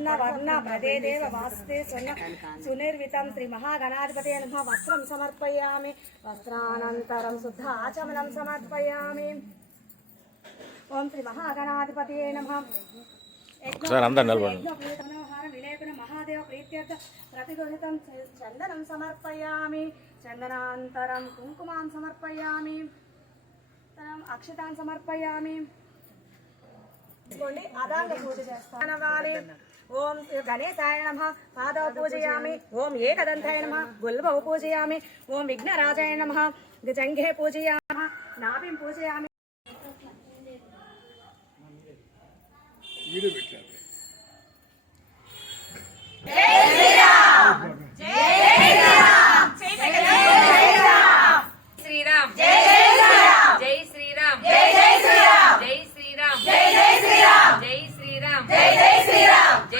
స్వర్ణ వర్ణ ప్రదేదేవ వాస్తే స్వర్ణ సునిర్వితం శ్రీ మహాగణాధిపతి నమ. వస్త్రం సమర్పయామి. వస్త్రానంతరం శుద్ధ ఆచమనం సమర్పయామి. ఓం శ్రీ మహాగణాధిపతి నమ. అందరు నిలబడండి. మహాదేవ ప్రీత్యర్థ ప్రతిగృహితం చందనం సమర్పయామి. చందనాంతరం కుంకుమాం సమర్పయామి. అక్షతాన్ సమర్పయామి. అదాంగ పూజ చేస్తానవాలి ఓం గణేశాయ నమ పాదవ పూజయామి. ఓం ఏకదంతాయ నమ గుల్బౌ పూజయామి. ఓం విఘ్నరాజాయ నమ జంఘే పూజయామ. నాభిం పూజయామి వీడియో పెట్టారు శ్రీరామ్ జై శ్రీరామ్ జై శ్రీరామ్ జై జై శ్రీరామ్ జై శ్రీరామ్ జై జై శ్రీరామ్ జై శ్రీరామ్ జై జై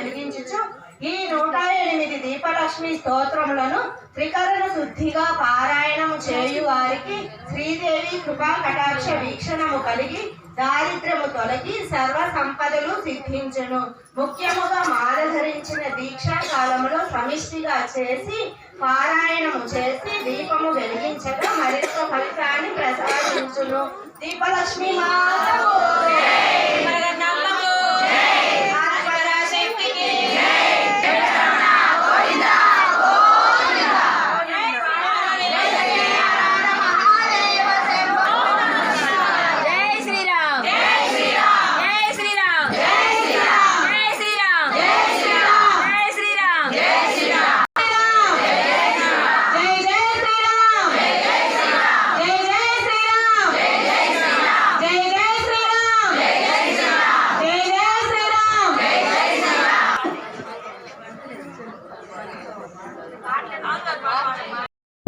వెలిగించుచు ఈ నూట ఎనిమిది దీపలక్ష్మి స్తోత్రములను త్రికరణ శుద్ధిగా పారాయణము చేయు వారికి శ్రీదేవి కృపా కటాక్ష వీక్షణము కలిగి దారిద్ర్యము తొలగి సర్వ సంపదలు సిద్ధించును. ముఖ్యముగా మాలధరించిన దీక్షా కాలములో సమిష్టిగా చేసి పారాయణము చేసి దీపము వెలిగించగా మరింత ఫలితాన్ని ప్రసాదించును. దీపలక్ష్మి మాత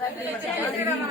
శ్రీరామ్